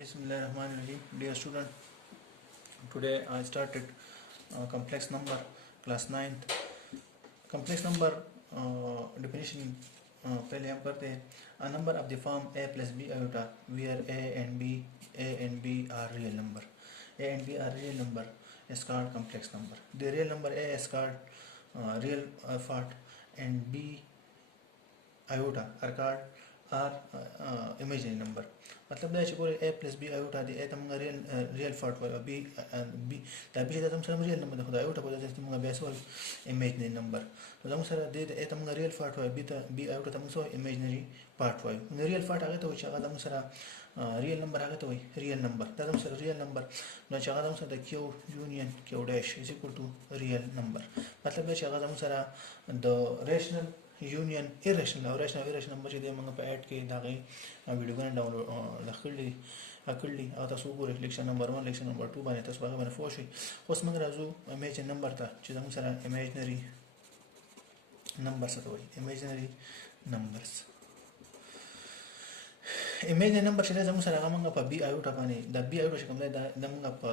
Bismillahirrahmanirrahim. Dear student, today I started complex number class 9th. Complex number definition पहले हम करते हैं. A number of the form a plus b iota where a and b are real number. A and b are real number is called complex number. The real number a is called real part and b iota are called imaginary number. मतलब دا چې ګورې a plus b iota دی a ته موږ real part وایو b b دا b چې دا زموږ سره real number دی خو دا iota په دې چې موږ بیا څه وایو imaginary number. نو زموږ سره د a ته موږ real part وایو b iota ته موږ څه وایو imaginary part وایو. نو real part هغه ته وایي چې هغه زموږ سره real number هغه ته وایي real number. دا زموږ سره real number نو چې هغه زموږ سره د q union q dash is equal to real number. مطلب دا چې هغه زموږ سره د rational union irrational او rational number چې د موږ په اډ کې دا غي ویډیوګان ډاونلوډ کړلي او تاسو وګورئ لیکچر نمبر 1 لیکچر نمبر 2 باندې تاسو هغه باندې پوه شئ. اوس موږ راځو imaginary number ته چې موږ سره imaginary numbers ته وایي imaginary numbers. imaginary number چې زموږ سره هغه موږ په b iota باندې دا b iota چې کوم دی دا موږ په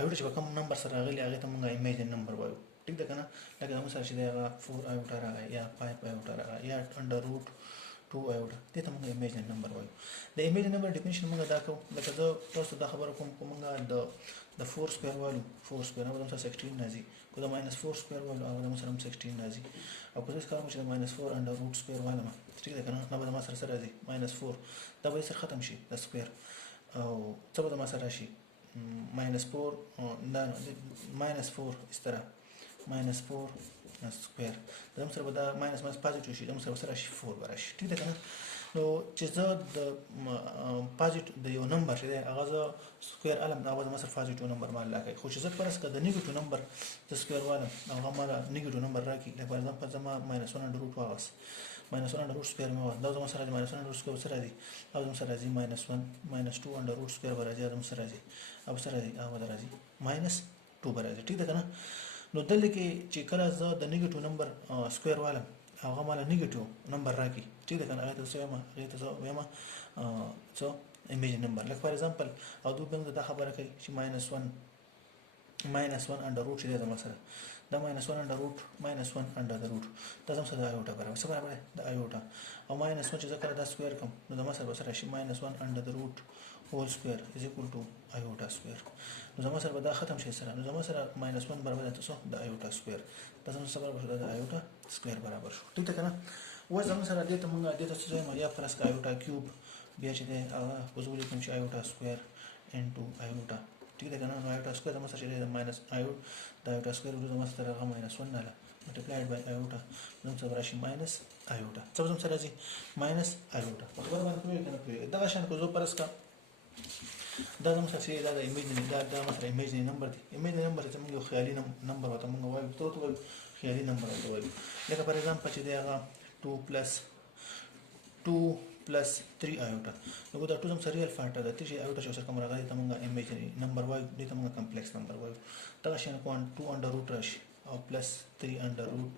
iota چې کوم نمبر سره راغلي هغه ته موږ imaginary number وایو. ٹھیک ده کنه لکه موږ سره چې دا 4 iota راغی یا 5 iota راغی یا under root 2 iota دې ته موږ imaginary number وایو. د imaginary number definition موږ دا کوو لکه زه تاسو دا خبره کوم موږ د 4 square وایو 4 square هغه موږ سره 16 راځي کو دا -4 square وایو هغه موږ سره 16 راځي او کو څه کارو چې د -4 under root square وایو ټیک ده کنه نو به ما سره راځي -4 دا به سره ختم شي د square او څه به ما سره راشي -4 دا -4 اس طرح -4 square زموږ سره به دا ماینس پازیټیو شي زموږ سره شي 4 براشي ټیک ده کنه. نو چې زه د پازیټیو د یو نمبر چې دی هغه زه سکویر علم دا زموږ سره پازیټیو نمبر مال راکړي خو چې زه فرض کړه د نیګیټیو نمبر د سکویر والم هغه ما نیګیټیو نمبر راکړي لکه فار ایگزامپل زما -1 under root واغس -1 under root square مې دا زموږ سره -1 under root square سره دی او زموږ سره راځي -1 -2 under root square راځي زموږ سره راځي او سره راځي او راځي -2 راځي ټیک ده کنه. نو دلته کې چې کله زه د نیګیټیو نمبر سکویر والم هغه مال نیګیټیو نمبر راکړي ټیک ده کنه هغه ته څه وایم څه imaginary number لکه فار ایگزامپل او دوی بنګ دا خبره کوي چې -1 under root چې دا مثلا دا -1 under root -1 under the root دا زموږ سره د iota برابر څه برابر د iota او -1 چې ذکر دا سکویر کوم نو دا مثلا سره شي -1 under the root whole square is equal to iota square. نو زموږ سره به دا ختم شي سره نو زموږ سره -1 برابر ده څه د iota square دا زموږ سره برابر ده د iota square برابر شو ټیک ده کنه. و زموږ سره دې ته موږ دې ته څه وایم یا پلس iota cube بیا چې ده هغه وزول کوم چې iota square into iota ٹھیک ہے نا. iota square زموږ سره د -iota د iota square زموږ سره هغه -1 نه multiplied by iota زموږ سره راشي -iota څه زموږ سره راځي -iota په خبره باندې کوي کنه کوي دا شان کو زو پرس کا دا زموږ سره دا د imaginary دا مثلا imaginary number دی imaginary number چې موږ یو خیالي نمبر وته موږ وایو ته وایو خیالي نمبر وته وایو لکه پر ایگزامپل چې دی هغه 2 plus 3 iota نو دا ټول زموږ سره ریل فاټه ده چې iota چې سره کوم راغلی ته موږ imaginary number وایو دې ته موږ complex number وایو. دا شان کو 2 under root راشي او plus 3 under root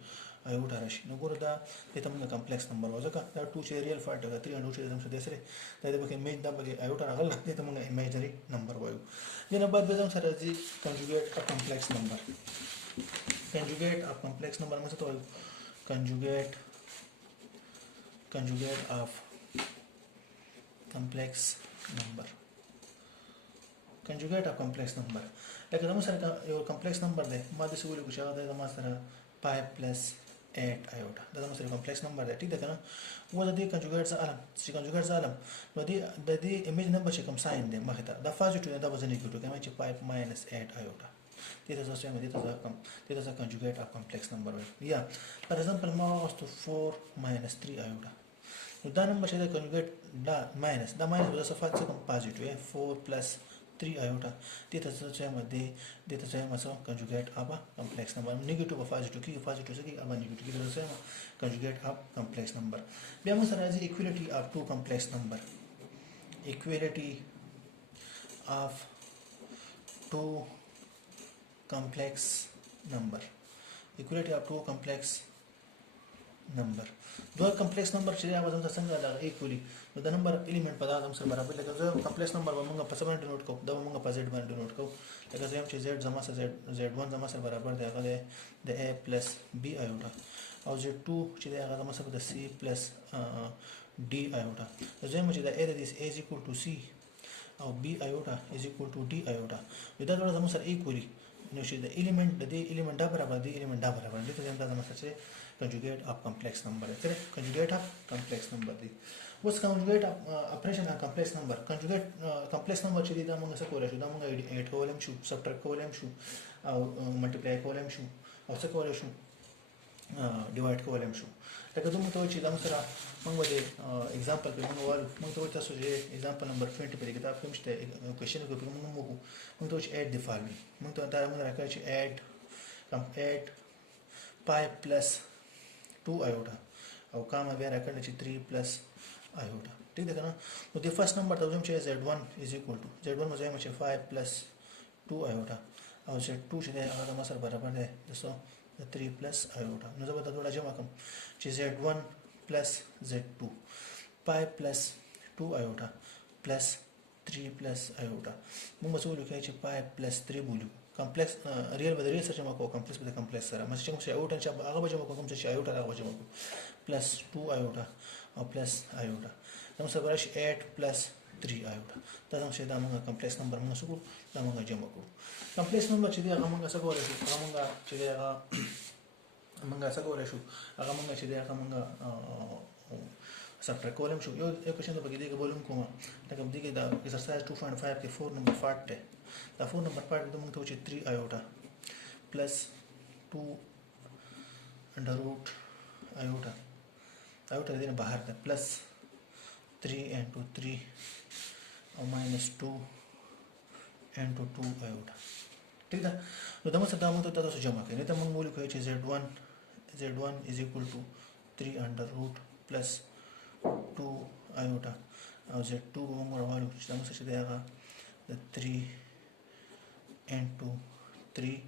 iota راشي نو ګوره دا دې ته موږ complex number وایو ځکه دا 2 چې ریل فاټه ده 3 under root زموږ سره سره دا د بکه image دا بکه iota راغله دې ته موږ imaginary number وایو. دنه بعد به زموږ سره راځي conjugate of complex number. conjugate of complex number موږ څه وایو conjugate of complex number. conjugate of complex number لکه زموږ سره یو complex number دی ما د څه ویلو چې هغه د زموږ سره 5 plus 8 iota دا زموږ سره complex number دی ټیک ده کنه. و د دې conjugate عالم چې conjugate عالم نو د دې image number چې کوم ساين دی مخه ته دا پازیټیو دا وزن نیګیټیو کوم چې 5 minus 8 iota دې ته څه وایم دې ته conjugate of complex number وایي. یا for example ما واستو 4 minus 3 iota نو دا نمبر چې د conjugate دا minus د صفات څخه کوم پازیټیو 4 plus 3 iota دې ته څه وایم دې ته څه وایم conjugate of complex number نیگیټیو او پازیټیو کې پازیټیو څخه او نیگیټیو کې څه وایم conjugate of complex number. بیا موږ سره راځي equality of two complex number. equality of two complex number equality of two complex نمبر دوه کمپلیکس نمبر چې هغه زموږ څنګه دا ایکولی نو د نمبر الیمنٹ په دا زموږ سره برابر لکه زه کمپلیکس نمبر به موږ په 7 باندې نوٹ کوو دا موږ په z باندې نوٹ کوو لکه زه هم چې z زما سره z1 زما سره برابر دی هغه د a plus b ایوټا او z2 چې دی هغه زما سره د c plus d ایوټا زه هم چې دا a is a is equal to c او b ایوټا is equal to d ایوټا دا ټول زموږ سره ایکولی نو چې د الیمنٹ د دې الیمنٹ دا برابر دی الیمنٹ دا برابر دی ته دا زموږ سره conjugate of complex number है conjugate of complex number دی اوس conjugate operation of complex number conjugate complex number چې دا موږ څه کولای شو دا موږ ایډ کولای شو سبټریکټ کولای شو او ملټیپلای کولای شو او څه کولای شو ډیوایډ کولای شو لکه دوی ته چې دا سره موږ د एग्जांपल په موږ وایو موږ ته تاسو چې example number 20 په کتاب کې مشته کوېشن کې موږ ته چې add the following موږ ته دا موږ راکړي چې add pi plus 2 iota او کامه بیا راکړل چې 3 plus iota ٹھیک ده کنه نو د فرست نمبر ته چې z1 is equal to z1 مزایم چې 5 plus 2 iota او z2 چې هغه د مسر برابر دی دسو 3 plus iota نو زه به دا ټول جمع کوم چې z1 plus z2 5 plus 2 iota plus 3 plus iota موږ مسؤل کوي چې 5 plus 3 بولو کمپلیکس ریل به ریل سره جمع کوو کمپلیکس به کمپلیکس سره مې چې ایوټا چې هغه به جمع کوم چې ایوټا هغه به جمع کوو پلس 2 ایوټا او پلس ایوټا نو سره راشي 8 پلس 3 ایوټا دا څنګه چې دا موږ کمپلیکس نمبر موږ سره دا موږ جمع کوو کمپلیکس نمبر چې دی هغه موږ څه کولای شو هغه موږ چې دی هغه څه کولای شو هغه موږ چې دی هغه موږ سبټریکټ کولای شو یو کوېشن په کې دی بولم کوم لکه دې کې دا ایکسرسایز 2.5 کې 4 نمبر 5 ته دا 4 نمبر 5 د موږ ته چې 3 ایوټا پلس 2 انډر روټ ایوټا ایوټا دې نه بهر ده پلس 3 انټو 3 او ماینس 2 انټو 2 ایوټا ٹھیک ده نو دا موږ ته تاسو جمع کړئ نو ته موږ ولیکو چې z1 is equal to 3 انډر روټ پلس 2 ایوټا او z2 موږ راوړو چې دا موږ څه دی هغه د 3 into 3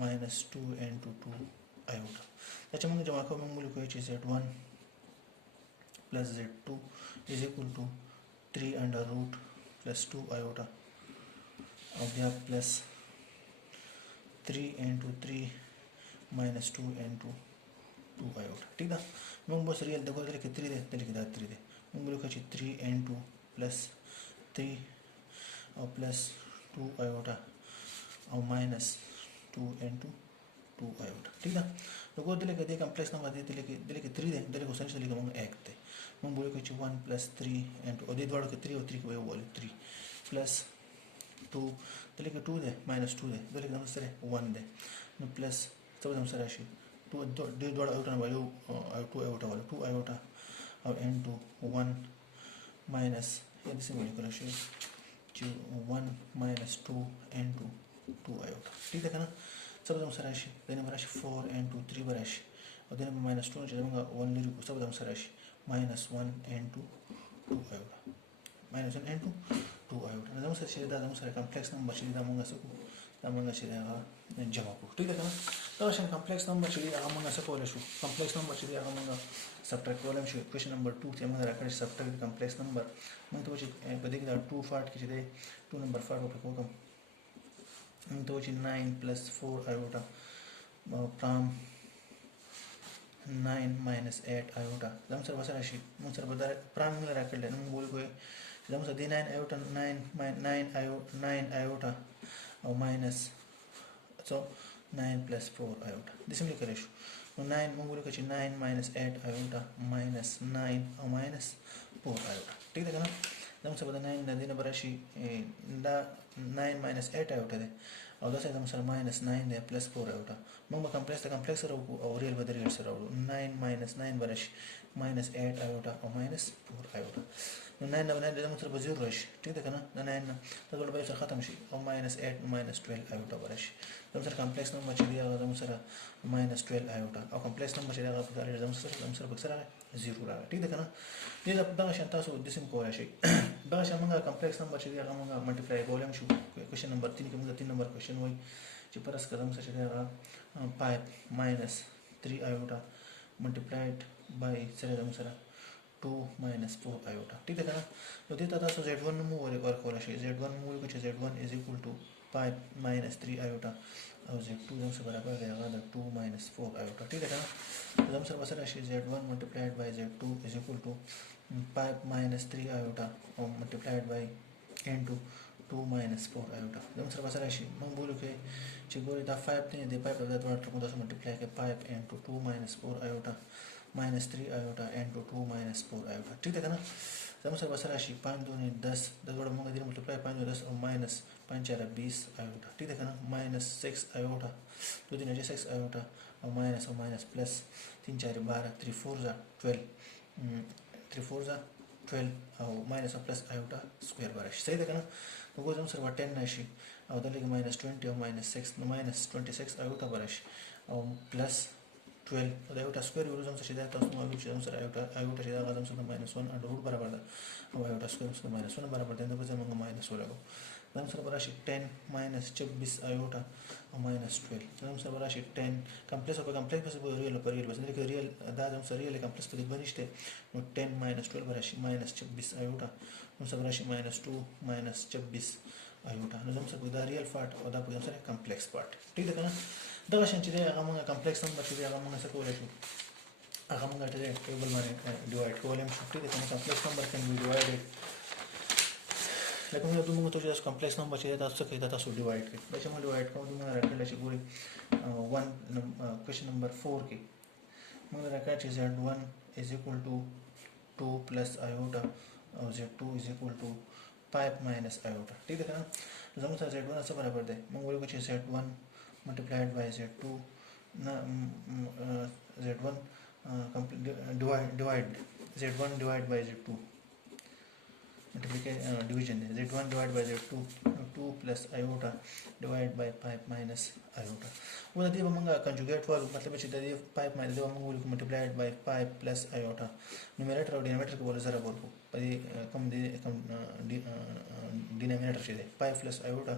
minus 2 into 2 iota دا چې موږ جمع کوو موږ لیکو چې z1 plus z2 is equal to 3 under root plus 2 iota او بیا plus 3 into 3 minus 2 into 2 iota ٹھیک ده موږ بس ریل دغه کې 3 ده دلته دا 3 ده موږ لیکو چې 3 into plus 3 او plus 2 iota او minus 2 into 2 iota ٹھیک ده نو کو دلته کې کمپلیکس نمبر دي دلته 3 ده دلته کوم څه لیکو موږ 1 ده موږ وایو چې 1 plus 3 into او دې دوړو کې 3 او 3 کوي ول 3 plus 2 دلته 2 ده minus 2 ده دلته کوم سره 1 ده نو plus څه به سره شي 2 دې دوړو اوټ نه وایو 2 iota ول 2 iota او into 1 minus یعنی څه مې کولای شي چې 1 minus 2 into 2 iota ٹھیک ده کنه څه به سره شي دنه مراشي 4 into 3 براشي او دنه minus 2 چې موږ 1 لري کو څه به سره شي minus 1 into 2 iota minus 1 into 2 iota نو زموږ سره دا زموږ سره کمپلیکس نمبر چې دا موږ څه کوو دا موږ چې دا جمع کوو ٹھیک ده کنه دا شان کمپلیکس نمبر چې هغه موږ څه کولای شو کمپلیکس نمبر چې هغه موږ سبټریکټ کولای شو کوېشن نمبر 2 ته موږ راکړی سبټریکټ کمپلیکس نمبر موږ ته چې په دې کې دا 2 فارټ کې چې دی 2 نمبر فارټ په کوم موږ ته چې 9 plus 4 iota from 9 minus 8 iota زموږ سره وسره شي موږ سره بدل پرام موږ راکړل نو موږ وایو زموږ سره دی 9 iota 9 iota او minus so 9 plus 4 iota د سم لیکل شو نو 9 موږ ولیکو چې 9 minus 8 iota minus 9 او minus 4 iota ٹھیک ده کنه زموږ سره 9 نه دی نه براشي دا 9 minus 8 iota ده او دا څنګه سره minus 9 ده plus 4 iota موږ به کمپلیکس سره او ریل به ریل سره ورو 9 minus 9 براشي minus 8 iota او minus 4 iota نو 9 نه د موږ سره به 0 راشي ٹھیک ده کنه دا 9 نه دا ټول به سره ختم شي او minus 8 minus 12 iota براشي زموږ سره کمپلیکس نمبر چې دی هغه زموږ سره minus 12 iota او کمپلیکس نمبر چې دی هغه په اړه زموږ سره به سره 0 راغی ٹھیک ده کنه دې دا شان تاسو د سیم کولای شي دا شان موږ کمپلیکس نمبر چې دی هغه موږ ملټیپلای کولای شو کوېشن نمبر 3 کې موږ 3 نمبر کوېشن وای چې پرس کدم څه چې دی هغه 5 minus 3 iota multiplied by سره زموږ سره 2 minus 4 iota ټیک ده کنه نو دې ته تاسو z1 نوم ورکولی شئ z1 نوم ولیکو چې z1 is equal to 5 minus 3 iota او z2 زموږ سره برابر دی هغه د 2 minus 4 iota ټیک ده کنه زموږ سره به څه راشي z1 multiplied by z2 is equal to 5 minus 3 iota او multiplied by into 2 minus 4 iota زموږ سره به څه راشي موږ بولو کې چې ګورې دا 5 دی د 5 په ځای دواړه ټکو تاسو multiply کړئ 5 into 2 minus 4 iota minus 3 iota into 2 minus 4 iota ٹھیک ہے نا زموږ سره به څه راشي 5 2 10 د دواړو موږ دې multiply 5 2 10 او minus 5 4 20 iota ٹھیک ہے نا minus 6 iota 2 3 6 iota او minus plus 3 4 12 3 4 12 3 4 12 او minus او plus iota square براشي صحیح ده کنه وګورئ زموږ سره 10 راشي او دلته minus 20 او minus 6 نو minus 26 iota براشي او plus 12 دا iota square ورو زموږ چې دا تاسو مو ویل چې زموږ سره iota چې دا غوښتل سره -1 under root برابر ده او iota square سره -1 برابر ده نو به زموږ minus ولګو زموږ سره براشي 10 minus 26 iota او minus 12 زموږ سره براشي 10 کمپلیکس او کمپلیکس په ریل په ریل بس نه کې ریل دا زموږ سره ریل کمپلیکس په دې باندې شته نو 10 minus 12 براشي minus 26 iota نو سره براشي minus 2 minus 26 iota نو زموږ سره دا ریل پارت او دا په سره کمپلیکس پارت ٹھیک ده کنه دا شان چې هغه موږ کمپلیکس نمبر چې هغه موږ څه کولای شو هغه موږ ته ټیبل باندې ډیوایډ کولای شو ټیک ده کنه کمپلیکس نمبر کین بی ډیوایډډ لکه موږ دومره ته چې کمپلیکس نمبر چې تاسو کوي دا تاسو ډیوایډ کړئ دا چې موږ ډیوایډ کوو موږ راکړل چې ګوري 1 کوېشن نمبر 4 کې موږ راکړل چې z1 is equal to 2 plus iota او z2 is equal to 5 minus iota ٹھیک ده کنه زموږ سره z1 څه برابر دی موږ وایو چې z1 multiplied by z2 z1 divide z1 divided by z2 multiplication division z1 divided by z2 2 plus iota divided by 5 minus iota ودا دې به موږ کنجوګیټ وایو مطلب چې د دې 5 minus دا موږ multiplied by 5 plus iota numerator او denominator کې ول سره ورکو په دې کم denominator چې دی 5 plus iota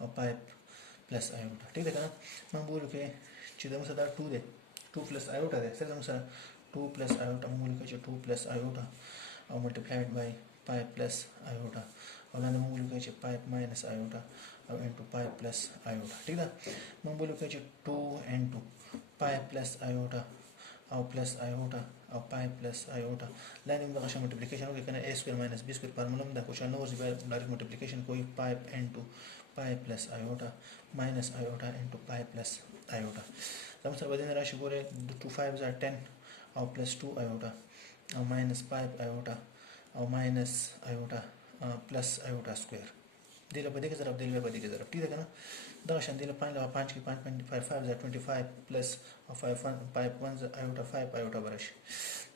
او 5 plus iota ٹھیک ده کنه موږ بولو کې چې دا مثلا 2 دی 2 plus iota دی سره مثلا 2 plus iota موږ لیکو چې 2 plus iota او multiplied by 5 plus iota او لاندې موږ لیکو چې 5 minus iota او into 5 plus iota ٹھیک ده موږ بولو کې چې 2 into 5 plus iota او plus iota او 5 plus iota لاندې موږ غوښه multiplication وکړو کنه a square minus b square فارمولا ده خو شنو ورځي به ډایرکټ multiplication کوئی 5 into 5 plus iota minus iota into 5 plus iota زموږ سره بدین راشي ګوره 2 5 are 10 او plus 2 iota او minus 5 iota او minus iota plus iota square دې له بده کې ضرب دې له بده کې ضرب ٹھیک ده کنه دا شان دې له 5 کې 5 5 are 25 plus 5 1 iota 5 iota براشي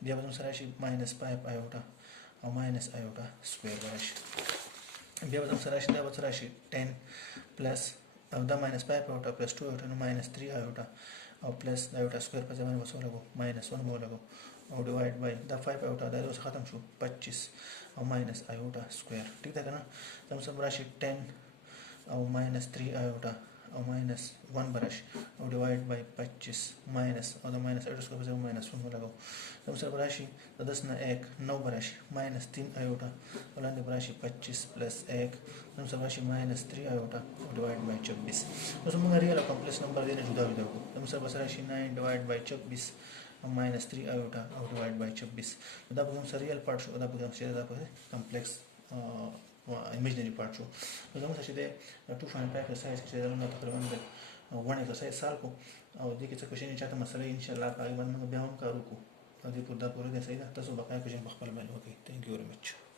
بیا به سره شي minus 5 iota او minus iota square براشي بیا به سره شي دا به سره شي 10 plus او دا minus 5 iota plus 2 iota نو minus 3 iota او plus iota square په ځای باندې وسو لګو minus 1 مو لګو او divide by دا 5 iota دا اوس ختم شو 25 او minus iota square ٹھیک ده کنه زموږ سره راشي 10 او minus 3 iota او minus 1 براشي او divide by 25 minus او دا minus iota square په ځای minus 1 مو لګو زموږ سره راشي د 10 نه 1 9 براشي minus 3 iota او لاندې براشي 25 plus 1 زموږ سره راشي minus 3 iota او divide by 26 اوس موږ ریل او کمپلیکس نمبر دې نه جدا وکړو زموږ سره راشي 9 divide by 26 او minus 3 iota او divide by 26 دا به موږ سره ریل پارت شو دا به موږ سره دا په کمپلیکس imaginary part شو زموږ څه دی 2.5 exercise چې دا تقریبا 1 exercise سال کو او دې کې څه کوشش چاته مسله ان شاء الله په باندې بیا هم کار وکړو او دې په دا پوره دې صحیح ده تاسو بقای کوشش په خپل باندې وکړئ thank you very much